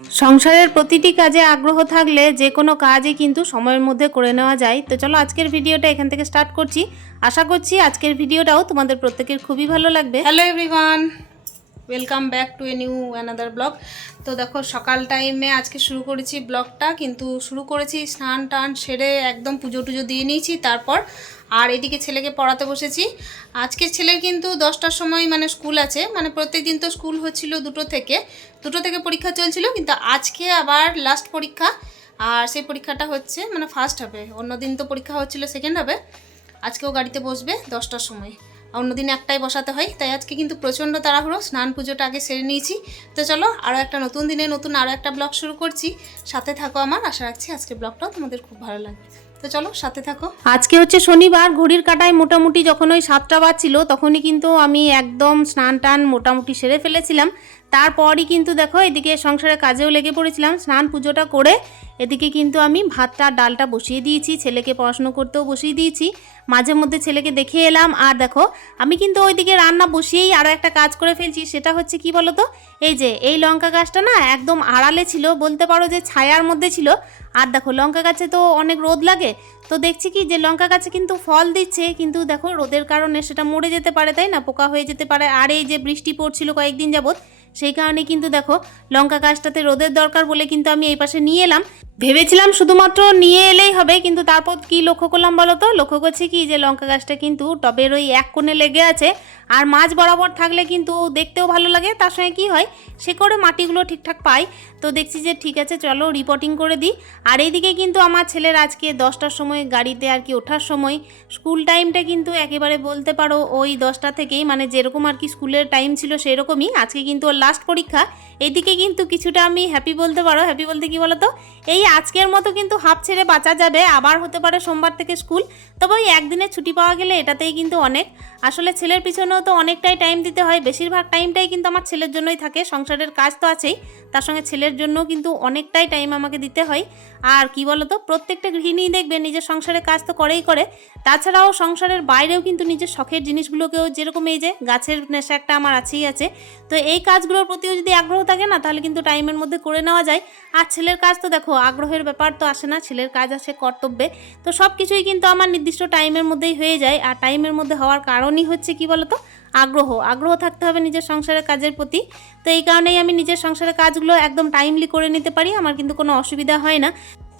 সংসারের প্রতিটি কাজে আগ্রহ থাকলে যে কোনো কাজই কিন্তু সময়ের মধ্যে করে নেওয়া যায়। তো চলো আজকের ভিডিওটা এখান থেকে স্টার্ট করছি। আশা করছি আজকের ভিডিওটাও তোমাদের প্রত্যেকের খুবই ভালো লাগবে। Hello everyone welcome back to a new another blog তো দেখো, সকাল টাইমে আজকে শুরু করেছি ব্লগটা কিন্তু শুরু করেছি স্নান টান সেরে একদম পুজো টুজো দিয়ে নিয়েছি, তারপর আর এদিকে ছেলেকে পড়াতে বসেছি। আজকে ছেলের কিন্তু দশটার সময় মানে স্কুল আছে মানে প্রত্যেকদিন তো স্কুল হচ্ছিল দুটো থেকে দুটো থেকে পরীক্ষা চলছিল, কিন্তু আজকে আবার লাস্ট পরীক্ষা, আর সেই পরীক্ষাটা হচ্ছে মানে ফার্স্ট হবে। অন্যদিন তো পরীক্ষা হচ্ছিল সেকেন্ড হবে, আজকেও গাড়িতে বসবে দশটার সময়। অন্যদিন একটাই বসাতে হয়। তাই আজকে কিন্তু প্রচণ্ড তাড়াহুড়ো। স্নান পুজোটা আগে সেরে নিয়েছি। তো চলো আরও একটা নতুন দিনে নতুন আরও একটা ব্লগ শুরু করছি। সাথে থাকো আমার। আশা রাখছি আজকের ব্লগটাও তোমাদের খুব ভালো লাগবে। তো চলো, সাথে থাকো। আজকে হচ্ছে শনিবার। ঘড়ির কাটায় মোটামুটি যখন ওই সাতটা বাজছিল, তখনই কিন্তু আমি একদম স্নান টান মোটামুটি সেরে ফেলেছিলাম। তারপরই কিন্তু দেখো, এদিকে সংসারে কাজেও লেগে পড়েছিলাম। স্নান পুজোটা করে এদিকে কিন্তু আমি ভাতটা আর ডালটা বসিয়ে দিয়েছি, ছেলেকে পড়াশুনো করতেও বসিয়ে দিয়েছি। মাঝে মধ্যে ছেলেকে দেখে এলাম, আর দেখো, আমি কিন্তু ওইদিকে রান্না বসিয়েই আরও একটা কাজ করে ফেলছি, সেটা হচ্ছে কি বলো তো এই যে, এই লঙ্কা গাছটা না একদম আড়ালে ছিল, বলতে পারো যে ছায়ার মধ্যে ছিল। আর দেখো, লঙ্কা গাছে তো অনেক রোদ লাগে, তো দেখছি কি যে লঙ্কা গাছে কিন্তু ফল দিচ্ছে, কিন্তু দেখো, রোদের কারণে সেটা মরে যেতে পারে, তাই না? পোকা হয়ে যেতে পারে। আর এই যে বৃষ্টি পড়ছিল কয়েকদিন যাবত সেই কারণে কিন্তু দেখো, লঙ্কা গাছটাতে রোদের দরকার বলে কিন্তু আমি এই পাশে নিয়ে এলাম। ভেবেছিলাম শুধুমাত্র নিয়ে এলেই হবে, কিন্তু তারপর কি লক্ষ্য করলাম বলো তো? লক্ষ্য করছি কি যে লঙ্কা গাছটা কিন্তু টবের ওই এক কোণে লেগে আছে, আর মাছ বরাবর থাকলে কিন্তু দেখতেও ভালো লাগে। তার সঙ্গে কি হয়, সে করে মাটিগুলো ঠিকঠাক পাই তো দেখছি যে ঠিক আছে, চলো রিপোর্টিং করে দিই। আর এইদিকে কিন্তু আমার ছেলের আজকে দশটার সময় গাড়িতে আর কি ওঠার সময়। স্কুল টাইমটা কিন্তু একেবারে বলতে পারো ওই দশটা থেকেই মানে যেরকম আর কি স্কুলের টাইম ছিল সেরকমই। আজকে কিন্তু ওর লাস্ট পরীক্ষা, এদিকে কিন্তু কিছুটা আমি হ্যাপি বলতে পারো। হ্যাপি বলতে কি বলো তো এই আজকের মতো কিন্তু হাফ ছেড়ে বাঁচা যাবে। আবার হতে পারে সোমবার থেকে স্কুল তবে ওই একদিনের ছুটি পাওয়া গেলে এটাতেই কিন্তু অনেক। আসলে ছেলের পিছনেও তো অনেকটাই টাইম দিতে হয়। বেশিরভাগ টাইমটাই কিন্তু আমার ছেলের জন্যই থাকে। সংসারের কাজ তো আছেই। তার সঙ্গে ছেলের জন্য কিন্তু অনেকটাই টাইম আমাকে দিতে হয়। আর কি বলতো? প্রত্যেকটা গৃহিণী দেখবে নিজের সংসারের কাজ তো করেই করে। তাছাড়াও সংসারের বাইরেও কিন্তু নিজের শখের জিনিসগুলোকেও যেরকম এই যে গাছের নেশা একটা আমার আছেই আছে। তো এই কাজগুলোর প্রতিও যদি আগ্রহ থাকে না, তাহলে কিন্তু টাইমের মধ্যে করে নেওয়া যায়। আর ছেলের কাজ তো দেখো, আগ্রহের ব্যাপার তো আসে না, ছেলের কাজ আসে কর্তব্যে। তো সব কিছুই কিন্তু আমার নির্দিষ্ট টাইমের মধ্যেই হয়ে যায়। আর টাইমের মধ্যে হওয়ার কারণই হচ্ছে কি বলতো? আগ্রহ। আগ্রহ থাকতে হবে নিজের সংসারের কাজের প্রতি। তো এই কারণেই আমি নিজের সংসারের কাজগুলো একদম টাইমলি করে নিতে পারি। আমার কিন্তু কোনো অসুবিধা হয় না।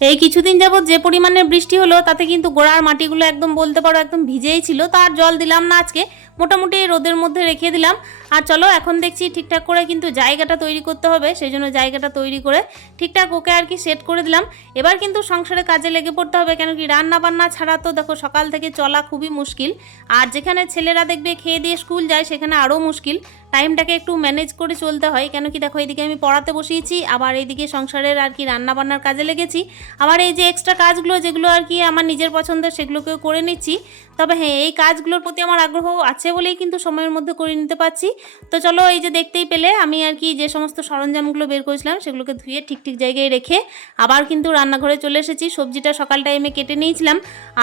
এই কিছুদিন যাবৎ যে পরিমাণে বৃষ্টি হলো, তাতে কিন্তু গোড়ার মাটিগুলো একদম বলতে পারো একদম ভিজেই ছিল। তার জল দিলাম না আজকে, মোটামুটি রোদের মধ্যে রেখে দিলাম। আর চলো, এখন দেখছি ঠিকঠাক করে কিন্তু জায়গাটা তৈরি করতে হবে সেই জন্য জায়গাটা তৈরি করে ঠিকঠাক ওকে আর কি সেট করে দিলাম। এবার কিন্তু সংসারে কাজে লেগে পড়তে হবে, কেন কি রান্না বান্না ছাড়া তো দেখো সকাল থেকে চলা খুবই মুশকিল। আর যেখানে ছেলেরা দেখবে খেয়ে দিয়ে স্কুল যায়, সেখানে আরও মুশকিল। টাইমটাকে একটু ম্যানেজ করে চলতে হয়, কেন কি দেখো এইদিকে আমি পড়াতে বসিয়েছি, আবার এইদিকে সংসারের আর কি রান্না বান্নার কাজে লেগেছি। আবার এই যে এক্সট্রা কাজগুলো, যেগুলো আর কি আমার নিজের পছন্দের, সেগুলোকেও করে নিচ্ছি। তবে হ্যাঁ এই কাজগুলোর প্রতি আমার আগ্রহ আছে বলেই কিন্তু সময়ের মধ্যে করে নিতে পারছি। তো চলো এই যে দেখতেই পেলে, আমি আর কি যে সমস্ত সরঞ্জামগুলো বের করেছিলাম, সেগুলোকে ধুয়ে ঠিক ঠিক জায়গায় রেখে আবার কিন্তু রান্নাঘরে চলে এসেছি। সবজিটা সকাল টাইমে কেটে নিয়েছিলাম।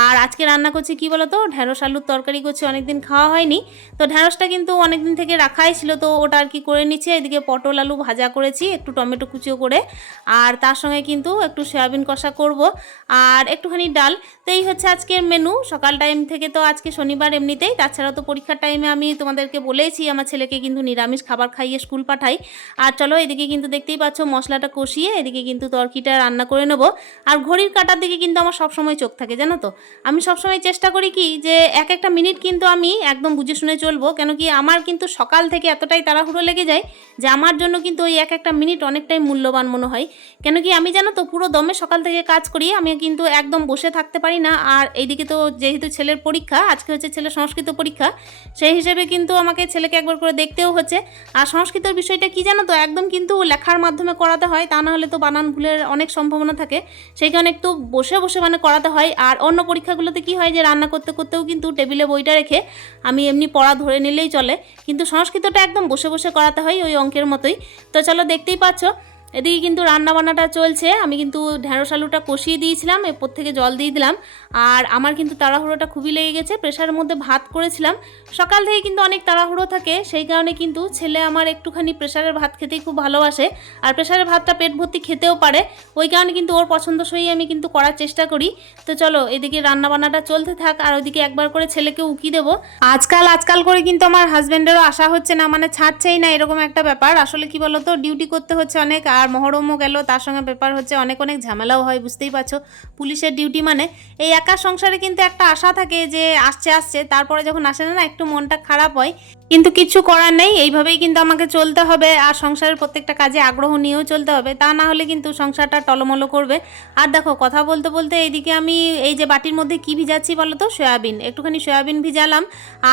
আর আজকে রান্না করছি কি বলো তো ঢ্যাঁড়স, আলুর তরকারি করছি, অনেকদিন খাওয়া হয়নি। তো ঢ্যাঁড়সটা কিন্তু অনেকদিন থেকে রাখাই ছিল, তো ওটা আর কি করে নিচ্ছে। এদিকে পটল, আলু ভাজা করেছি, একটু টমেটো কুচিও করে। আর তার সঙ্গে কিন্তু একটু সয়াবিন কষা করব আর একটুখানি ডাল। তো এই হচ্ছে আজকের মেনু সকাল টাইম থেকে তো আজকে শনিবার এমনিতেই। তাছাড়া তো পরীক্ষার টাইমে আমি তোমাদেরকে বলেইছি, আমার ছেলেকে কিন্তু নিরামিষ খাবার খাইয়ে স্কুল পাঠাই। আর চলো এদিকে কিন্তু দেখতেই পাচ্ছ মশলাটা কষিয়ে এদিকে কিন্তু তরকিটা রান্না করে নেব। আর ঘড়ির কাটার দিকে কিন্তু আমার সবসময় চোখ থাকে, জানো তো? আমি সবসময় চেষ্টা করি কি যে এক একটা মিনিট কিন্তু আমি একদম বুঝে শুনে চলবো। কেন কি আমার কিন্তু সকাল থেকে এতটাই তাড়াহুড়ো লেগে যায় যে আমার জন্য কিন্তু ওই এক একটা মিনিট অনেকটাই মূল্যবান মনে হয়। কেন কি আমি জানো তো পুরো দমে সকাল থেকে কাজ করি আমি কিন্তু একদম বসে থাকতে পারি না। আর এইদিকে তো যেহেতু ছেলের পরীক্ষা, আজকে হচ্ছে ছেলের সংস্কৃত পরীক্ষা, সেই হিসেবে কিন্তু আমাকে ছেলেকে একবার করে দেখতেও হচ্ছে। আর সংস্কৃতর বিষয়টা কি জানো তো, একদম কিন্তু লেখার মাধ্যমে করাতে হয়, তা না হলে তো বানান ভুলের অনেক সম্ভাবনা থাকে। সেই কারণে একটু বসে বসে মানে করাতে হয়। আর অন্য পরীক্ষাগুলোতে কি হয় যে, রান্না করতে করতেও কিন্তু টেবিলে বইটা রেখে আমি এমনি পড়া ধরে নিলেই চলে। কিন্তু সংস্কৃতটা একদম বসে বসে করাতে হয় ওই অঙ্কের মতোই। তো চলো দেখতেই পাচ্ছ। এদিকে কিন্তু রান্না বান্নাটা চলছে। আমি কিন্তু ঢেঁড়স আলুটা কষিয়ে দিয়েছিলাম, এরপর থেকে জল দিয়ে দিলাম। আর আমার কিন্তু তাড়াহুড়োটা খুবই লেগে গেছে প্রেশারের মধ্যে ভাত করেছিলাম। সকাল থেকে কিন্তু অনেক তাড়াহুড়ো থাকে, সেই কারণে কিন্তু ছেলে আমার একটুখানি প্রেশারের ভাত খেতেই খুব ভালোবাসে। আর প্রেশারের ভাতটা পেট ভর্তি খেতেও পারে, ওই কারণে কিন্তু ওর পছন্দসই আমি কিন্তু করার চেষ্টা করি। তো চলো, এদিকে রান্না বান্নাটা চলতে থাক, আর ওইদিকে একবার করে ছেলেকে উকি দেবো। আজকাল আজকাল করে কিন্তু আমার হাজব্যান্ডেরও আশা হচ্ছে না মানে ছাড়ছেই না, এরকম একটা ব্যাপার। আসলে কি বলতো ডিউটি করতে হচ্ছে অনেক আর মহরমও গেল। তার সঙ্গে ব্যাপার হচ্ছে অনেক অনেক ঝামেলাও হয়, বুঝতেই পারছ। পুলিশের ডিউটি মানে এই একা সংসারে কিন্তু একটা আশা থাকে যে আসছে আসছে। তারপরে যখন আসে না না, একটু মনটা খারাপ হয়। কিন্তু কিছু করার নেই। এইভাবেই কিন্তু আমাকে চলতে হবে। আর সংসারের প্রত্যেকটা কাজে আগ্রহ নিয়েও চলতে হবে। তা না হলে কিন্তু সংসারটা টলমলো করবে। আর দেখো, কথা বলতে বলতে এইদিকে আমি এই যে বাটির মধ্যে কি ভিজাচ্ছি বলো তো? সয়াবিন। একটুখানি সয়াবিন ভিজালাম।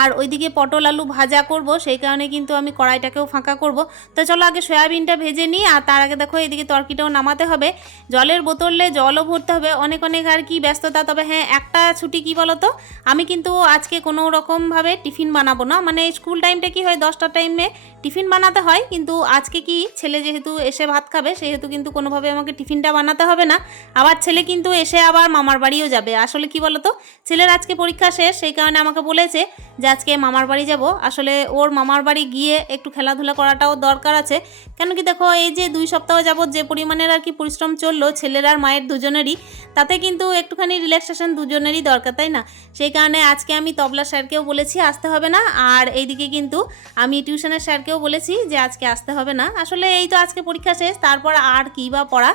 আর ওইদিকে পটল আলু ভাজা করব। সেই কারণে কিন্তু আমি কড়াইটাকেও ফাঁকা করব। তো চলো আগে সয়াবিনটা ভেজে নিই। আর তার আগে দেখো, এইদিকে তরকিটাও নামাতে হবে। জলের বোতলে জলও ভরতে হবে। অনেক অনেক আর কি ব্যস্ততা। তবে হ্যাঁ একটা ছুটি কি বলো তো? আমি কিন্তু আজকে কোনো রকমভাবে টিফিন বানাবো না। মানে স্কুল টাইমটা কি হয়? দশটার টাইমে টিফিন বানাতে হয়। কিন্তু আজকে কি ছেলে যেহেতু এসে ভাত খাবে, সেহেতু কিন্তু কোনোভাবে আমাকে টিফিনটা বানাতে হবে না। আবার ছেলে কিন্তু এসে আবার মামার বাড়িও যাবে। আসলে কি বলতো? ছেলের আজকে পরীক্ষা শেষ, সেই কারণে আমাকে বলেছে যে, আজকে মামার বাড়ি যাব। আসলে ওর মামার বাড়ি গিয়ে একটু খেলাধুলা করাটাও দরকার আছে। কেন কি দেখো, এই যে দুই সপ্তাহ যাবৎ যে পরিমাণের আর কি পরিশ্রম চলল, ছেলের আর মায়ের দুজনেরই, তাতে কিন্তু একটুখানি রিল্যাক্সেশন দুজনেরই দরকার, তাই না? সেই কারণে আজকে আমি তবলা স্যারকেও বলেছি, আসতে হবে না। আর এইদিকে কিন্তু আমি টিউশনের স্যারকেও বলেছি যে আজকে আসতে হবে না। আসলে এই তো আজকে পরীক্ষা শেষ, তারপর আর কী বা পড়া?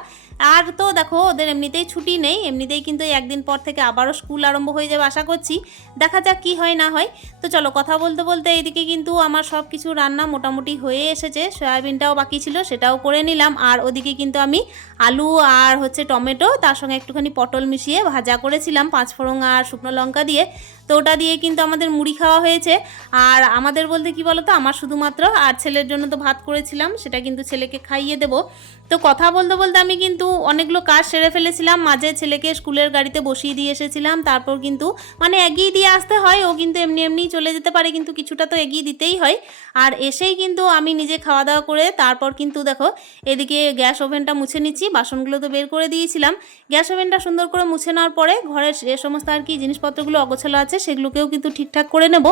আর তো দেখো, ওদের এমনিতেই ছুটি নেই, এমনিতেই কিন্তু একদিন পর থেকে আবারও স্কুল আরম্ভ হয়ে যাবে আশা করছি। দেখা যাক কি হয়, না হয়। তো চলো, কথা বলতে বলতে এইদিকে কিন্তু আমার সব কিছু রান্না মোটামুটি হয়ে এসেছে। সয়াবিনটাও বাকি ছিল, সেটাও করে নিলাম। আর ওদিকে কিন্তু আমি আলু আর হচ্ছে টমেটো, তার সঙ্গে একটুখানি পটল মিশিয়ে ভাজা করেছিলাম পাঁচফোড়ন আর শুকনো লঙ্কা দিয়ে। তো ওটা দিয়ে কিন্তু আমাদের মুড়ি খাওয়া হয়েছে। আর আমাদের বলতে কি বলতো, আমার শুধুমাত্র আর ছেলের জন্য তো ভাত করেছিলাম, সেটা কিন্তু ছেলেকে খাইয়ে দেবো। তো কথা বলতে বলতে আমি কিন্তু অনেকগুলো কাজ সেরে ফেলেছিলাম। মাঝে ছেলেকে স্কুলের গাড়িতে বসিয়ে দিয়ে এসেছিলাম। তারপর কিন্তু মানে এগিয়ে দিয়ে আসতে হয়। ও কিন্তু এমনি এমনি চলে যেতে পারে, কিন্তু কিছুটা তো এগিয়ে দিতেই হয়। আর এসেই কিন্তু আমি নিজে খাওয়া দাওয়া করে, তারপর কিন্তু দেখো, এদিকে গ্যাস ওভেনটা মুছে নিচ্ছি, বাসনগুলো তো বের করে দিয়েছিলাম। গ্যাস ওভেনটা সুন্দর করে মুছে নেওয়ার পরে ঘরের যে সমস্ত আর কি জিনিসপত্রগুলো অগোছালো আছে, সেগুলোকেও কিন্তু ঠিকঠাক করে নেব।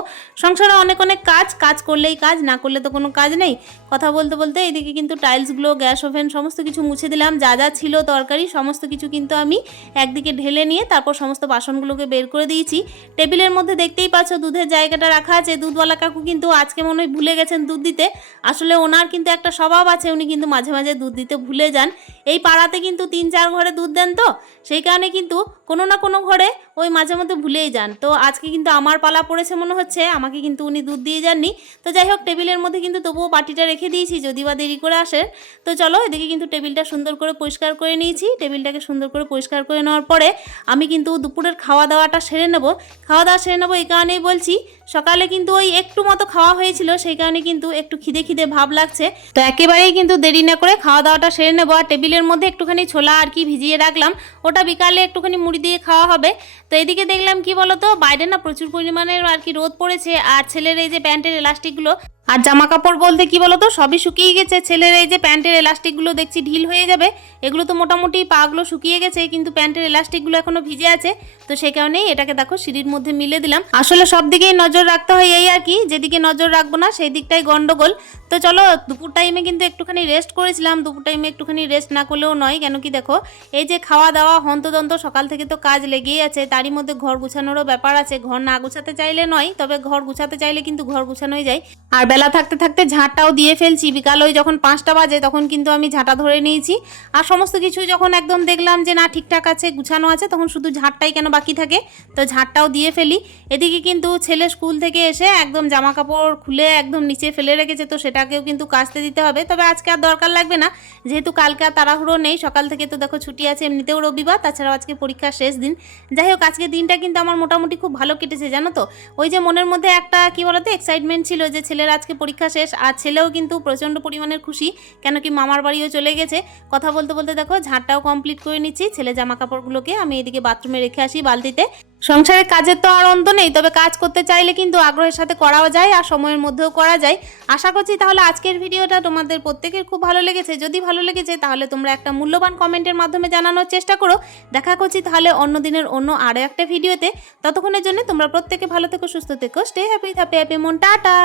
সংসারে অনেক অনেক কাজ কাজ করলেই কাজ, না করলে তো কোনো কাজ নেই। কথা বলতে বলতে এদিকে কিন্তু টাইলসগুলো গ্যাস ওভেন, সমস্ত কিছু মুছে দিলাম। যা যা ছিল তরকারি, সমস্ত কিছু কিন্তু আমি একদিকে ঢেলে নিয়ে তারপর সমস্ত বাসনগুলোকে বের করে দিয়েছি। টেবিলের মধ্যে দেখতেই পাচ্ছ দুধের জায়গাটা রাখা আছে। দুধওয়ালা কাকু কিন্তু আজকে মনে হয় ভুলে গেছেন দুধ দিতে। আসলে ওনার কিন্তু একটা স্বভাব আছে, উনি কিন্তু মাঝে মাঝে দুধ দিতে ভুলে যান। এই পাড়াতে কিন্তু তিন চার ঘরে দুধ দেন তো, সেই কারণে কিন্তু কোনো না কোনো ঘরে ওই মাঝে মধ্যে ভুলেই যান। তো আজকে কিন্তু আমার পালা পড়েছে মনে হচ্ছে, আমাকে কিন্তু উনি দুধ দিয়ে যাননি। তো যাই হোক, টেবিলের মধ্যে কিন্তু তবুও বাটিটা রেখে দিয়েছি, যদি বা দেরি করে আসে তো চলো, এদিকে কিন্তু টেবিলটা সুন্দর করে পরিষ্কার করে নিয়েছি, টেবিলটাকে সুন্দর করে পরিষ্কার করে নেওয়ার পরে আমি কিন্তু দুপুরের খাওয়া দাওয়াটা সেরে নেব। খাওয়া দাওয়া সেরে নেব এই কারণেই বলছি, সকালে কিন্তু ওই একটু মতো খাওয়া হয়েছিল, সেই কারণে কিন্তু একটু খিদে খিদে ভাব লাগছে। তো একেবারেই কিন্তু দেরি না করে খাওয়া দাওয়াটা সেরে নেব আর টেবিলের মধ্যে একটুখানি ছোলা আর কি ভিজিয়ে রাখলাম, ওটা বিকালে একটুখানি মুড়ি দিয়ে খাওয়া হবে। তো এদিকে দেখলাম কি বলতো, বাইরে না প্রচুর পরিমাণের আর কি রোদ পড়েছে আর ছেলের এই যে প্যান্টের এলাস্টিকগুলো আর জামা কাপড় বলতে কি বলতো? সবই শুকিয়ে গেছে। ছেলের এই যে প্যান্টের এলাস্টিকগুলো দেখছি ঢিল হয়ে যাবে। এগুলো তো মোটামুটি পাগুলো শুকিয়ে গেছে, কিন্তু প্যান্টের এলাস্টিকগুলো এখনও ভিজে আছে। তো সেই কারণেই এটাকে দেখো সিঁড়ির মধ্যে মিলে দিলাম। আসলে সব দিকেই নজর রাখতে হয় এই আর কি। যেদিকে নজর রাখব না, সেই দিকটাই গন্ডগোল। তো চলো, দুপুর টাইমে কিন্তু একটুখানি রেস্ট করেছিলাম। দুপুর টাইমে একটুখানি রেস্ট না করলেও নয়, কেন কি দেখো, এই যে খাওয়া দাওয়া, হন্তদন্ত, সকাল থেকে তো কাজ লেগেই আছে। তারই মধ্যে ঘর গুছানোরও ব্যাপার আছে। ঘর না গুছাতে চাইলে নয়, তবে ঘর গুছাতে চাইলে কিন্তু ঘর গুছানোই যায়। আর বেলা থাকতে থাকতে ঝাঁটটাও দিয়ে ফেলছি। বিকাল ওই যখন পাঁচটা বাজে তখন কিন্তু আমি ঝাঁটা ধরে নিয়েছি। আর সমস্ত কিছু যখন একদম দেখলাম যে না, ঠিকঠাক আছে, গুছানো আছে, তখন শুধু ঝাঁটটাই কেন বাকি থাকে? তো ঝাঁটটাও দিয়ে ফেলি। এদিকে কিন্তু ছেলে স্কুল থেকে এসে একদম জামা কাপড় খুলে একদম নিচে ফেলে রেখেছে, তো সেটাকেও কিন্তু কাচতে দিতে হবে। তবে আজকে আর দরকার লাগবে না। যেহেতু কালকে আর তাড়াহুড়ো নেই, সকাল থেকে তো দেখো ছুটি আছে, এমনিতেও রবিবার, তাছাড়াও আজকে পরীক্ষার শেষ দিন। যাই হোক আজকে দিনটা কিন্তু আমার মোটামুটি খুব ভালো কেটেছে, জানো তো? ওই যে মনের মধ্যে একটা, কি বলতো এক্সাইটমেন্ট ছিল যে ছেলের আজকে পরীক্ষা শেষ, আর ছেলেও কিন্তু প্রচণ্ড পরিমাণের খুশি কেন কি মামার বাড়িও চলে গেছে। কথা বলতে বলতে দেখো, ঝাঁটটাও কমপ্লিট করে নিচ্ছি, ছেলে জামা কাপড়গুলোকে আমি এদিকে বাথরুমে রেখে আসি বালতিতে। সংসারের কাজের তো আর অন্ত নেই, তবে কাজ করতে চাইলে কিন্তু আগ্রহের সাথে করাও যায়, আর সময়ের মধ্যেও করা যায়। আশা করছি তাহলে আজকের ভিডিওটা তোমাদের প্রত্যেকের খুব ভালো লেগেছে। যদি ভালো লেগেছে, তাহলে তোমরা একটা মূল্যবান কমেন্টের মাধ্যমে জানানোর চেষ্টা করো। দেখা করছি তাহলে অন্য দিনের অন্য আরও একটা ভিডিওতে। ততক্ষণের জন্য তোমরা প্রত্যেকে ভালো থেকো, সুস্থ থেকো স্টে হ্যাপি হ্যাপি হ্যাপি মন, টাটা!